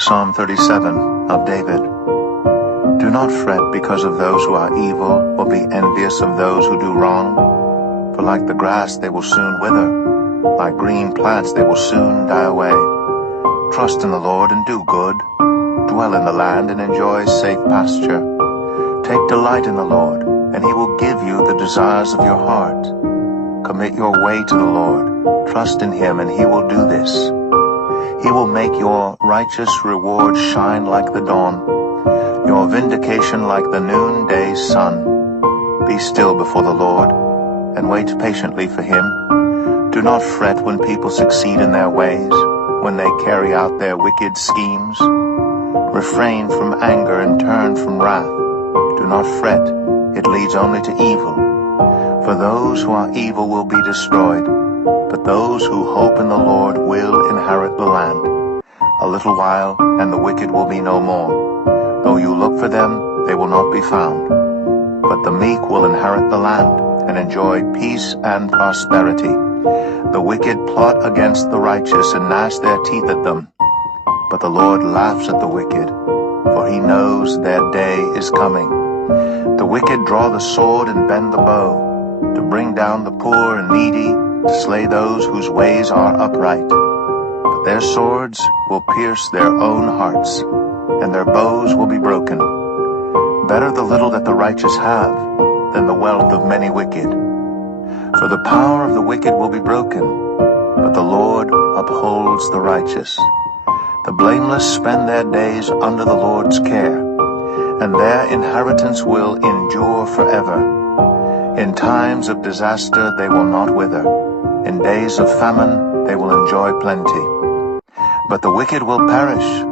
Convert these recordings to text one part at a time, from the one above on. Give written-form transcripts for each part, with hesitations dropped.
Psalm 37 of David. Do not fret because of those who are evil, or be envious of those who do wrong. For like the grass they will soon wither, like green plants they will soon die away. Trust in the Lord and do good. Dwell in the land and enjoy safe pasture. Take delight in the Lord, and he will give you the desires of your heart. Commit your way to the Lord. Trust in him, and he will do this. He will make your righteous reward shine like the dawn, your vindication like the noonday sun. Be still before the Lord, and wait patiently for him. Do not fret when people succeed in their ways, when they carry out their wicked schemes. Refrain from anger and turn from wrath. Do not fret, it leads only to evil. For those who are evil will be destroyed, but those who hope in the Lord will inherit the land. A little while, and the wicked will be no more. Though you look for them, they will not be found. But the meek will inherit the land, and enjoy peace and prosperity. The wicked plot against the righteous and gnash their teeth at them. But the Lord laughs at the wicked, for he knows their day is coming. The wicked draw the sword and bend the bow, to bring down the poor and needy, to slay those whose ways are upright. But their swords will pierce their own hearts, and their bows will be broken. Better the little that the righteous have, than the wealth of many wicked. For the power of the wicked will be broken, but the Lord upholds the righteous. The blameless spend their days under the Lord's care, and their inheritance will endure forever. In times of disaster they will not wither. In days of famine they will enjoy plenty. But the wicked will perish.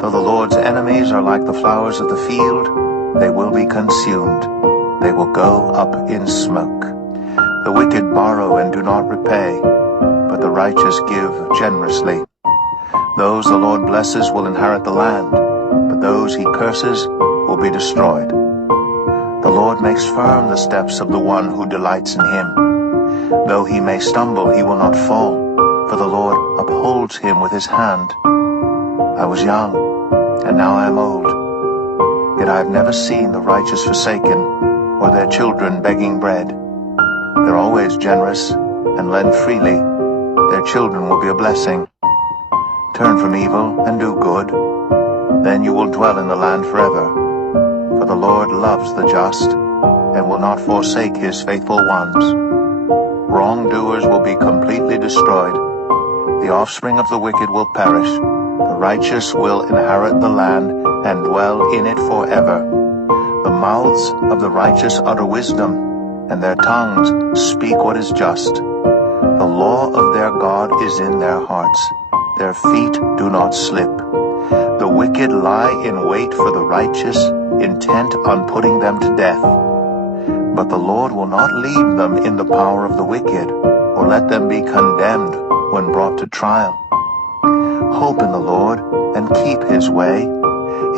Though the Lord's enemies are like the flowers of the field, they will be consumed. They will go up in smoke. The wicked borrow and do not repay, but the righteous give generously. Those the Lord blesses will inherit the land, but those he curses will be destroyed. The Lord makes firm the steps of the one who delights in him. Though he may stumble, he will not fall, for the Lord upholds him with his hand. I was young, and now I am old. Yet I have never seen the righteous forsaken, or their children begging bread. They're always generous, and lend freely. Their children will be a blessing. Turn from evil and do good. Then you will dwell in the land forever. For the Lord loves the just, and will not forsake his faithful ones. Wrongdoers will be completely destroyed. The offspring of the wicked will perish. The righteous will inherit the land and dwell in it forever. The mouths of the righteous utter wisdom, and their tongues speak what is just. The law of their God is in their hearts. Their feet do not slip. The wicked lie in wait for the righteous, intent on putting them to death. But the Lord will not leave them in the power of the wicked, or let them be condemned when brought to trial. Hope in the Lord, and keep his way.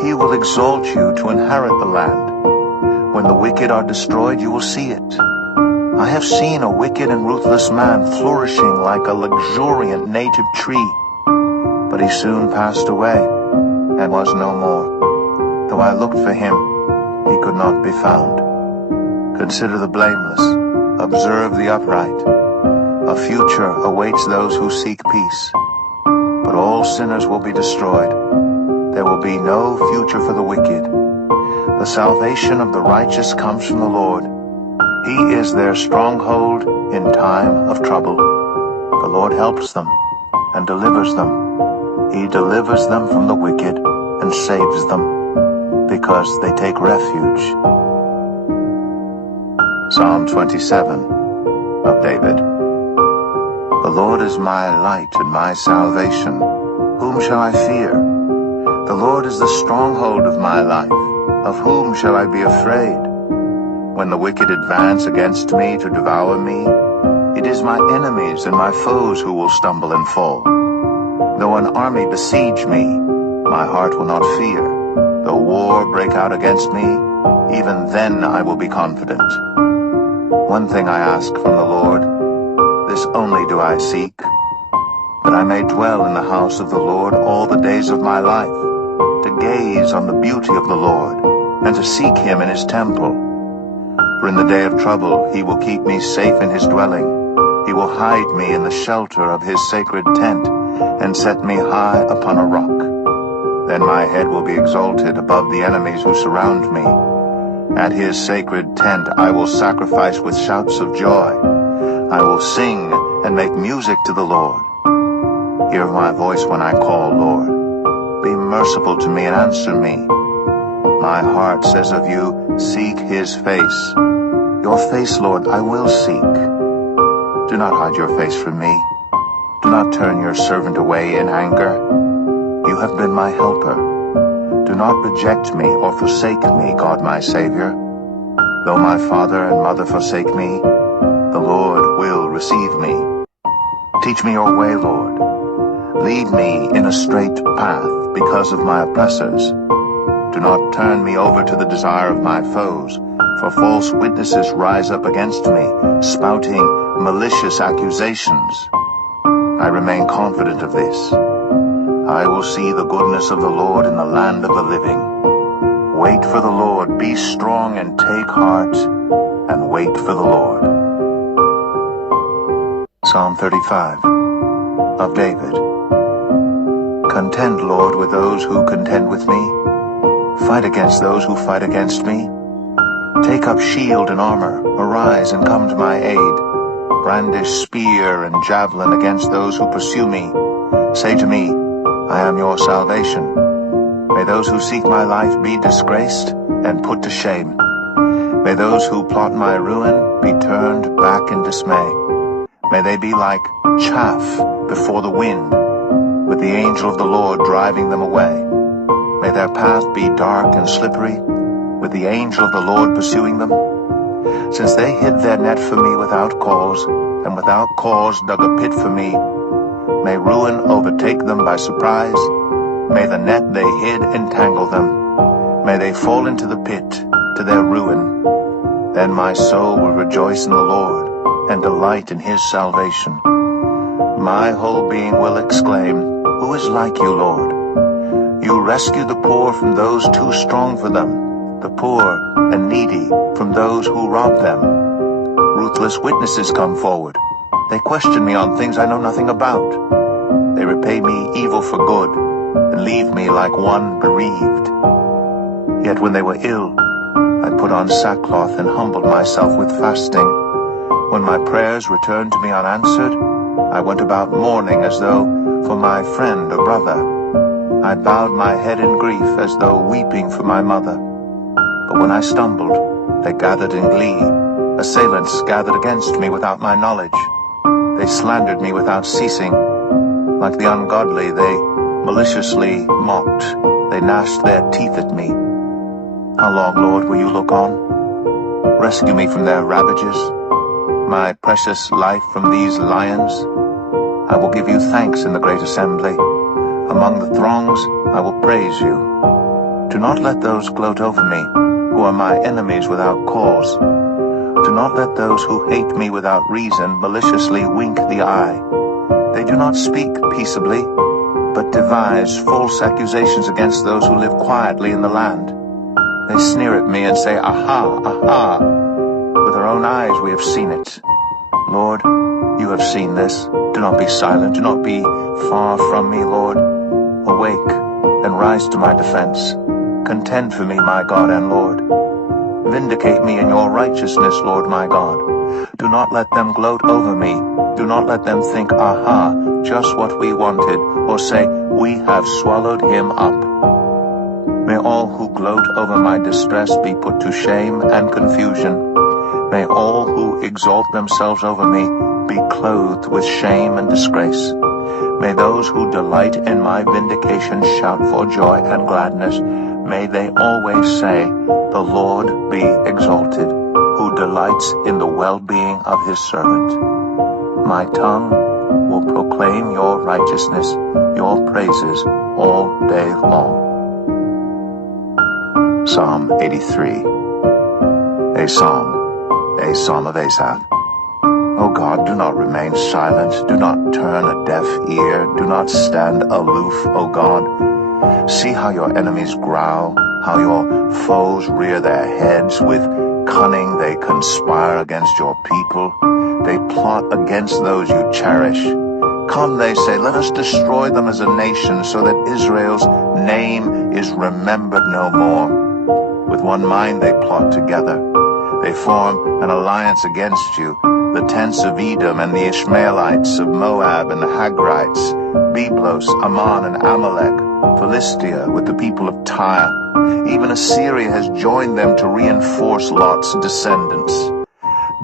He will exalt you to inherit the land. When the wicked are destroyed, you will see it. I have seen a wicked and ruthless man flourishing like a luxuriant native tree. But he soon passed away, and was no more. Though I looked for him, he could not be found. Consider the blameless, observe the upright. A future awaits those who seek peace. But all sinners will be destroyed. There will be no future for the wicked. The salvation of the righteous comes from the Lord. He is their stronghold in time of trouble. The Lord helps them and delivers them. He delivers them from the wicked and saves them, because they take refuge. Psalm 27 of David. The Lord is my light and my salvation. Whom shall I fear? The Lord is the stronghold of my life. Of whom shall I be afraid? When the wicked advance against me to devour me, it is my enemies and my foes who will stumble and fall. Though an army besiege me, my heart will not fear. Though war break out against me, even then I will be confident. One thing I ask from the Lord, this only do I seek, that I may dwell in the house of the Lord all the days of my life, to gaze on the beauty of the Lord, and to seek him in his temple. For in the day of trouble he will keep me safe in his dwelling. He will hide me in the shelter of his sacred tent, and set me high upon a rock. Then my head will be exalted above the enemies who surround me. At his sacred tent I will sacrifice with shouts of joy. I will sing and make music to the Lord. Hear my voice when I call, Lord. Be merciful to me and answer me. My heart says of you, seek his face. Your face, Lord, I will seek. Do not hide your face from me. Do not turn your servant away in anger. You have been my helper. Do not reject me or forsake me, God my Savior. Though my father and mother forsake me, the Lord will receive me. Teach me your way, Lord. Lead me in a straight path because of my oppressors. Do not turn me over to the desire of my foes, for false witnesses rise up against me, spouting malicious accusations. I remain confident of this. I will see the goodness of the Lord in the land of the living. Wait for the Lord, be strong and take heart, and wait for the Lord. Psalm 35 of David. Contend, Lord, with those who contend with me. Fight against those who fight against me. Take up shield and armor, arise and come to my aid. Brandish spear and javelin against those who pursue me. Say to me, I am your salvation. May those who seek my life be disgraced and put to shame. May those who plot my ruin be turned back in dismay. May they be like chaff before the wind, with the angel of the Lord driving them away. May their path be dark and slippery, with the angel of the Lord pursuing them. Since they hid their net for me without cause, and without cause dug a pit for me, may ruin overtake them by surprise. May the net they hid entangle them. May they fall into the pit, to their ruin. Then my soul will rejoice in the Lord, and delight in his salvation. My whole being will exclaim, Who is like you, Lord? You rescue the poor from those too strong for them, the poor and needy from those who rob them. Ruthless witnesses come forward. They question me on things I know nothing about. They repay me evil for good, and leave me like one bereaved. Yet when they were ill, I put on sackcloth and humbled myself with fasting. When my prayers returned to me unanswered, I went about mourning as though for my friend or brother. I bowed my head in grief as though weeping for my mother. But when I stumbled, they gathered in glee. Assailants gathered against me without my knowledge. They slandered me without ceasing. Like the ungodly, they maliciously mocked. They gnashed their teeth at me. How long, Lord, will you look on? Rescue me from their ravages, my precious life from these lions. I will give you thanks in the great assembly. Among the throngs, I will praise you. Do not let those gloat over me, who are my enemies without cause. Do not let those who hate me without reason maliciously wink the eye. They do not speak peaceably, but devise false accusations against those who live quietly in the land. They sneer at me and say, Aha, aha! With our own eyes we have seen it. Lord, you have seen this. Do not be silent. Do not be far from me, Lord. Awake and rise to my defense. Contend for me, my God and Lord. Vindicate me in your righteousness, Lord my God. Do not let them gloat over me. Do not let them think, Aha, just what we wanted, or say, We have swallowed him up. May all who gloat over my distress be put to shame and confusion. May all who exalt themselves over me be clothed with shame and disgrace. May those who delight in my vindication shout for joy and gladness. May they always say, The Lord be exalted, who delights in the well-being of his servant. My tongue will proclaim your righteousness, your praises all day long. Psalm 83. A Psalm of Asaph. O God, do not remain silent. Do not turn a deaf ear. Do not stand aloof, O God. See how your enemies growl, how your foes rear their heads. With cunning they conspire against your people. They plot against those you cherish. Come, they say, let us destroy them as a nation, so that Israel's name is remembered no more. With one mind they plot together. They form an alliance against you, the tents of Edom and the Ishmaelites of Moab and the Hagrites, Byblos, Ammon and Amalek, Philistia with the people of Tyre. Even Assyria has joined them to reinforce Lot's descendants.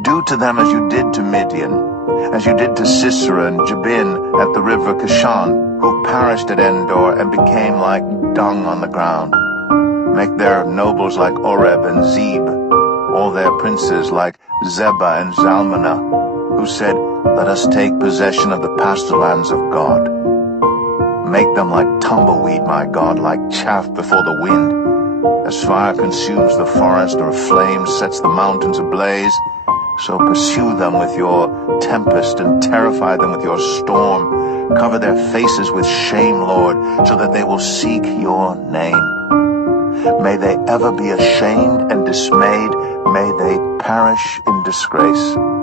Do to them as you did to Midian, as you did to Sisera and Jabin at the river Kishon, who perished at Endor and became like dung on the ground. Make their nobles like Oreb and Zeb, all their princes like Zebah and Zalmunna, who said, let us take possession of the pasture lands of God. Make them like tumbleweed, my God, like chaff before the wind. As fire consumes the forest or a flame sets the mountains ablaze, so pursue them with your tempest and terrify them with your storm. Cover their faces with shame, Lord, so that they will seek your name. May they ever be ashamed and dismayed. May they perish in disgrace.